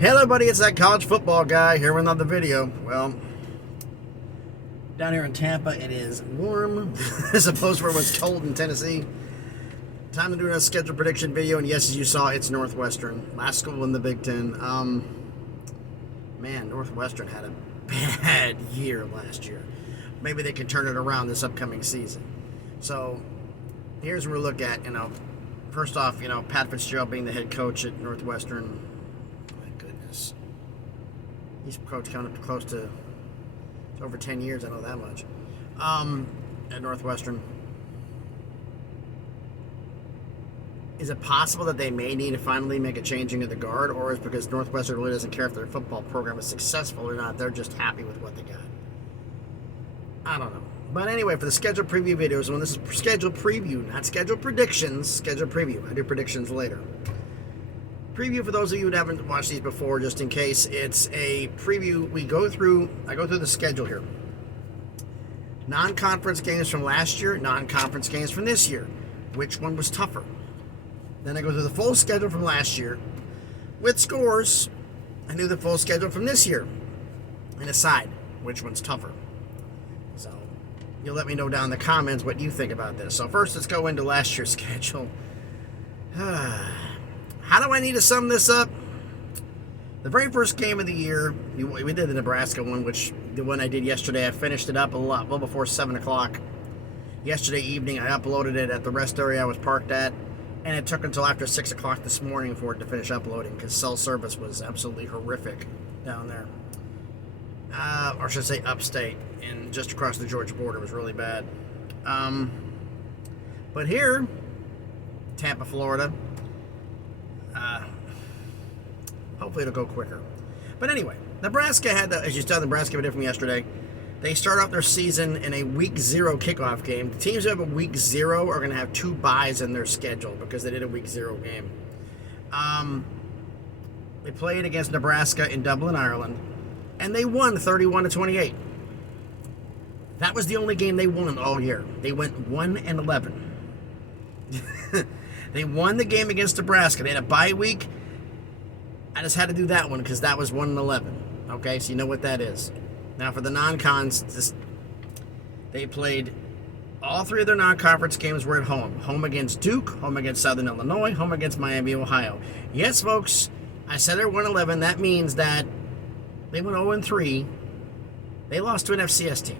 Hello, buddy. It's that college football guy here with another video. Well, down here in Tampa, it is warm as opposed to where it was cold in Tennessee. Time to do a schedule prediction video, and yes, as you saw, it's Northwestern. Last school in the Big Ten. Man, Northwestern had a bad year last year. Maybe they can turn it around this upcoming season. So, here's where we look at, first off, Pat Fitzgerald being the head coach at Northwestern. He's coached coming up close to over 10 years, I know that much, at Northwestern. Is it possible that they may need to finally make a changing of the guard, or is it because Northwestern really doesn't care if their football program is successful or not? They're just happy with what they got. I don't know. But anyway, for the scheduled preview videos, when this is scheduled preview, not scheduled predictions, scheduled preview. I do predictions later. Preview for those of you who haven't watched these before, just in case, it's a preview. I go through the schedule here. Non-conference games from last year, non-conference games from this year. Which one was tougher? Then I go through the full schedule from last year with scores. I do the full schedule from this year and decide which one's tougher. So you'll let me know down in the comments what you think about this. So first, let's go into last year's schedule. How do I need to sum this up? The very first game of the year, we did the Nebraska one, which the one I did yesterday, I finished it up well before 7 o'clock. Yesterday evening, I uploaded it at the rest area I was parked at, and it took until after 6 o'clock this morning for it to finish uploading because cell service was absolutely horrific down there. Or should I say upstate, and just across the Georgia border was really bad. But here, Tampa, Florida, hopefully it'll go quicker. But anyway, Nebraska had, as you saw, Nebraska did from yesterday. They start off their season in a week 0 kickoff game. The teams who have a week 0 are going to have 2 byes in their schedule because they did a week 0 game. They played against Nebraska in Dublin, Ireland, and they won 31-28. That was the only game they won all year. They went 1-11. They won the game against Nebraska. They had a bye week. I just had to do that one because that was 1-11. Okay, so you know what that is. Now for the non-cons, they played all 3 of their non-conference games were at home. Home against Duke, home against Southern Illinois, home against Miami, Ohio. Yes, folks, I said they're 1-11. That means that they went 0-3. They lost to an FCS team.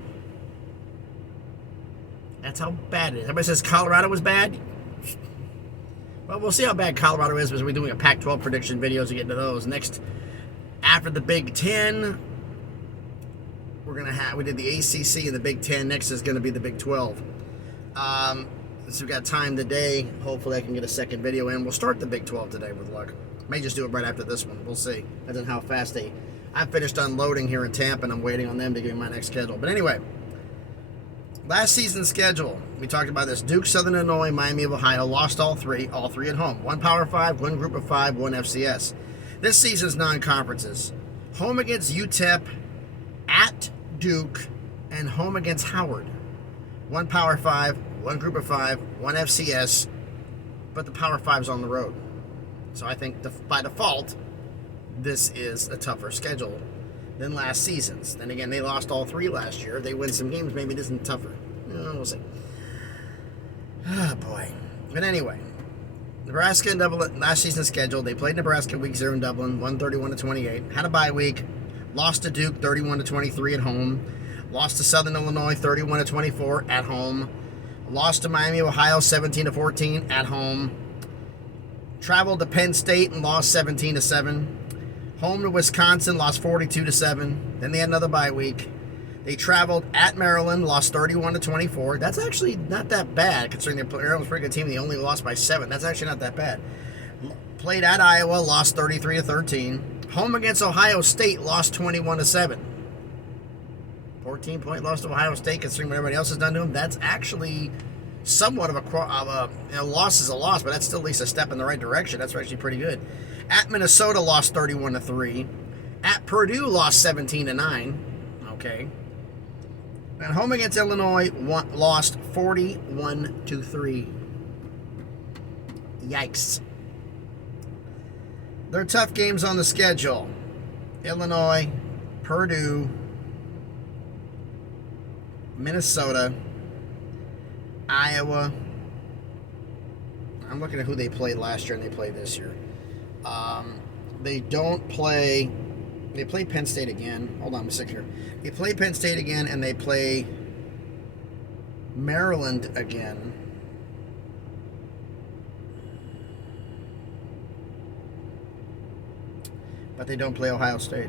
That's how bad it is. Everybody says Colorado was bad. Well, we'll see how bad Colorado is because we're doing a Pac-12 prediction videos to get into those. Next, after the Big Ten, we did the ACC and the Big Ten. Next is going to be the Big 12. So we've got time today. Hopefully I can get a second video in. We'll start the Big 12 today with luck. May just do it right after this one. We'll see. Depends on how fast I finished unloading here in Tampa, and I'm waiting on them to give me my next schedule. But anyway, last season's schedule, we talked about this. Duke, Southern Illinois, Miami of Ohio, lost all three at home. 1 Power 5, 1 Group of 5, 1 FCS. This season's non-conferences. Home against UTEP, at Duke, and home against Howard. 1 Power 5, 1 Group of 5, 1 FCS, but the Power 5's on the road. So I think by default, this is a tougher schedule than last season's. Then again, they lost all 3 last year. They win some games, maybe it isn't tougher. We'll see. Oh, boy. But anyway, Nebraska and Dublin, last season's schedule, they played Nebraska week 0 in Dublin, won 31-28. Had a bye week, lost to Duke 31-23 at home, lost to Southern Illinois 31-24 at home, lost to Miami, Ohio 17-14 at home, traveled to Penn State and lost 17-7. Home to Wisconsin, lost 42-7. Then they had another bye week. They traveled at Maryland, lost 31-24. That's actually not that bad, considering Maryland's a pretty good team. They only lost by 7. That's actually not that bad. Played at Iowa, lost 33-13. Home against Ohio State, lost 21-7. 14-point loss to Ohio State, considering what everybody else has done to them. That's actually somewhat of a loss is a loss, but that's still at least a step in the right direction. That's actually pretty good. At Minnesota, lost 31-3. At Purdue, lost 17-9. Okay. And home against Illinois, lost 41-3. Yikes. Their tough games on the schedule: Illinois, Purdue, Minnesota, Iowa. I'm looking at who they played last year and they played this year. They don't play. They play Penn State again. Hold on a second here. They play Penn State again and they play Maryland again. But they don't play Ohio State.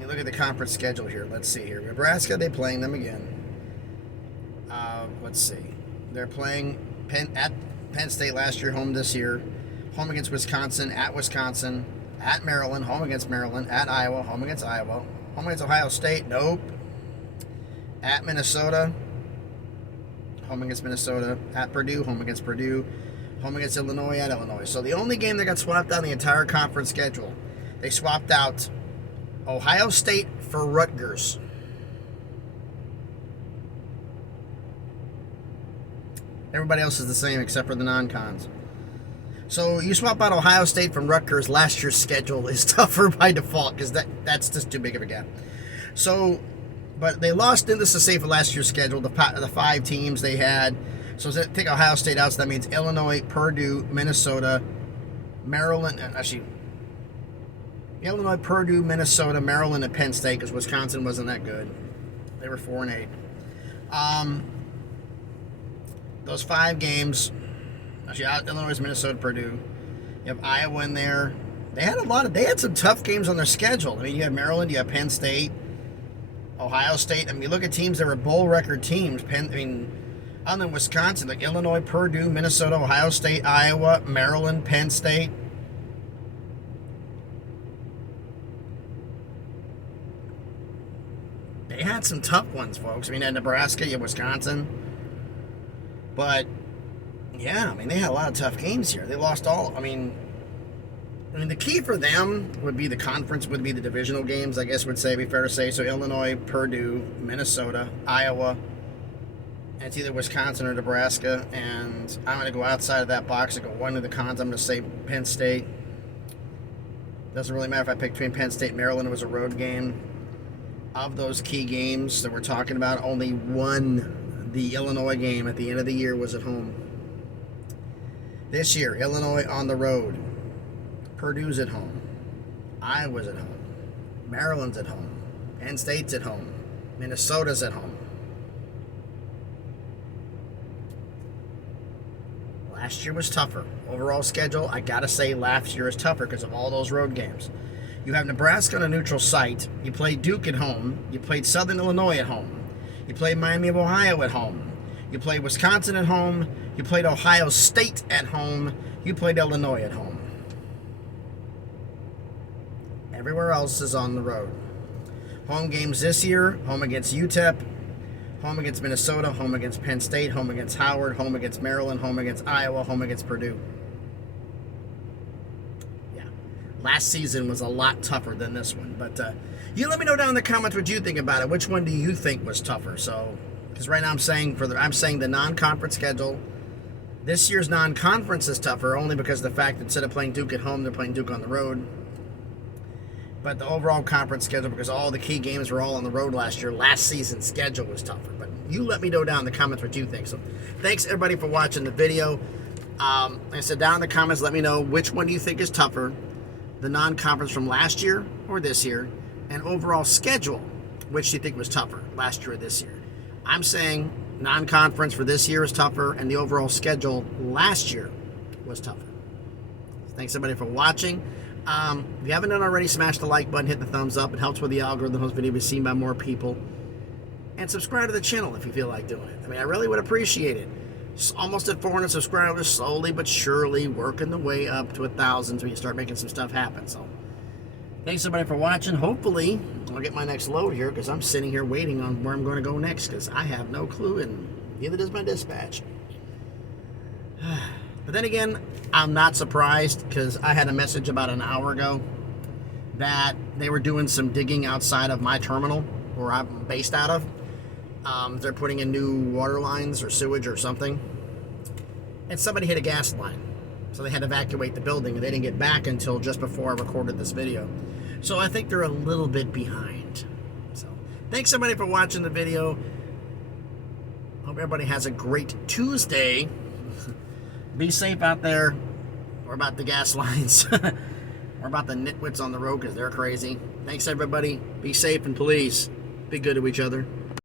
You look at the conference schedule here. Let's see here. Nebraska, they're playing them again. Let's see. They're playing at Penn State last year, home this year. Home against Wisconsin, at Maryland, home against Maryland, at Iowa, home against Iowa, home against Ohio State, nope. At Minnesota, home against Minnesota, at Purdue, home against Purdue, home against Illinois, at Illinois. So the only game that got swapped out in the entire conference schedule, they swapped out Ohio State for Rutgers. Everybody else is the same except for the non-cons. So you swap out Ohio State from Rutgers, last year's schedule is tougher by default because that's just too big of a gap. So, but they lost, needless to say, for last year's schedule, the 5 teams they had. So take Ohio State out, so that means Illinois, Purdue, Minnesota, Maryland, Illinois, Purdue, Minnesota, Maryland, and Penn State, because Wisconsin wasn't that good. They were 4-8. Those 5 games, actually, Illinois, Minnesota, Purdue. You have Iowa in there. They had some tough games on their schedule. I mean, you have Maryland, you have Penn State, Ohio State. I mean, you look at teams that were bowl record teams. Other than Wisconsin, like Illinois, Purdue, Minnesota, Ohio State, Iowa, Maryland, Penn State. They had some tough ones, folks. I mean, at Nebraska, you have Wisconsin. But, yeah, I mean, they had a lot of tough games here. They lost all. I mean, the key for them would be the conference, would be the divisional games, I guess would be fair to say. So Illinois, Purdue, Minnesota, Iowa. And it's either Wisconsin or Nebraska. And I'm going to go outside of that box and go one of the cons. I'm going to say Penn State. Doesn't really matter if I pick between Penn State and Maryland. It was a road game. Of those key games that we're talking about, only one, the Illinois game at the end of the year, was at home. This year, Illinois on the road. Purdue's at home. Iowa's at home. Maryland's at home. Penn State's at home. Minnesota's at home. Last year was tougher. Overall schedule, I gotta say last year is tougher because of all those road games. You have Nebraska on a neutral site. You played Duke at home. You played Southern Illinois at home. You played Miami of Ohio at home. You played Wisconsin at home. You played Ohio State at home. You played Illinois at home. Everywhere else is on the road. Home games this year: home against UTEP, home against Minnesota, home against Penn State, home against Howard, home against Maryland, home against Iowa, home against Purdue. Last season was a lot tougher than this one. But you let me know down in the comments what you think about it. Which one do you think was tougher? So, because right now I'm saying the non-conference schedule. This year's non-conference is tougher only because of the fact that instead of playing Duke at home, they're playing Duke on the road. But the overall conference schedule, because all the key games were all on the road last year, last season's schedule was tougher. But you let me know down in the comments what you think. So, thanks everybody for watching the video. Like I said, down in the comments, let me know which one do you think is tougher. The non-conference from last year or this year, and overall schedule, which do you think was tougher, last year or this year? I'm saying non-conference for this year is tougher, and the overall schedule last year was tougher. Thanks everybody for watching. If you haven't done already, smash the like button, hit the thumbs up. It helps with the algorithm, helps video be seen by more people. And subscribe to the channel if you feel like doing it. I mean, I really would appreciate it. Almost at 400 subscribers, slowly but surely working the way up to 1,000 so we can start making some stuff happen. So, thanks everybody for watching. Hopefully, I'll get my next load here because I'm sitting here waiting on where I'm going to go next because I have no clue and neither does my dispatch. But then again, I'm not surprised because I had a message about an hour ago that they were doing some digging outside of my terminal where I'm based out of. They're putting in new water lines or sewage or something. And somebody hit a gas line. So they had to evacuate the building, and they didn't get back until just before I recorded this video. So I think they're a little bit behind. So thanks everybody for watching the video. Hope everybody has a great Tuesday. Be safe out there. Or about the gas lines. Or about the nitwits on the road because they're crazy. Thanks everybody. Be safe and please be good to each other.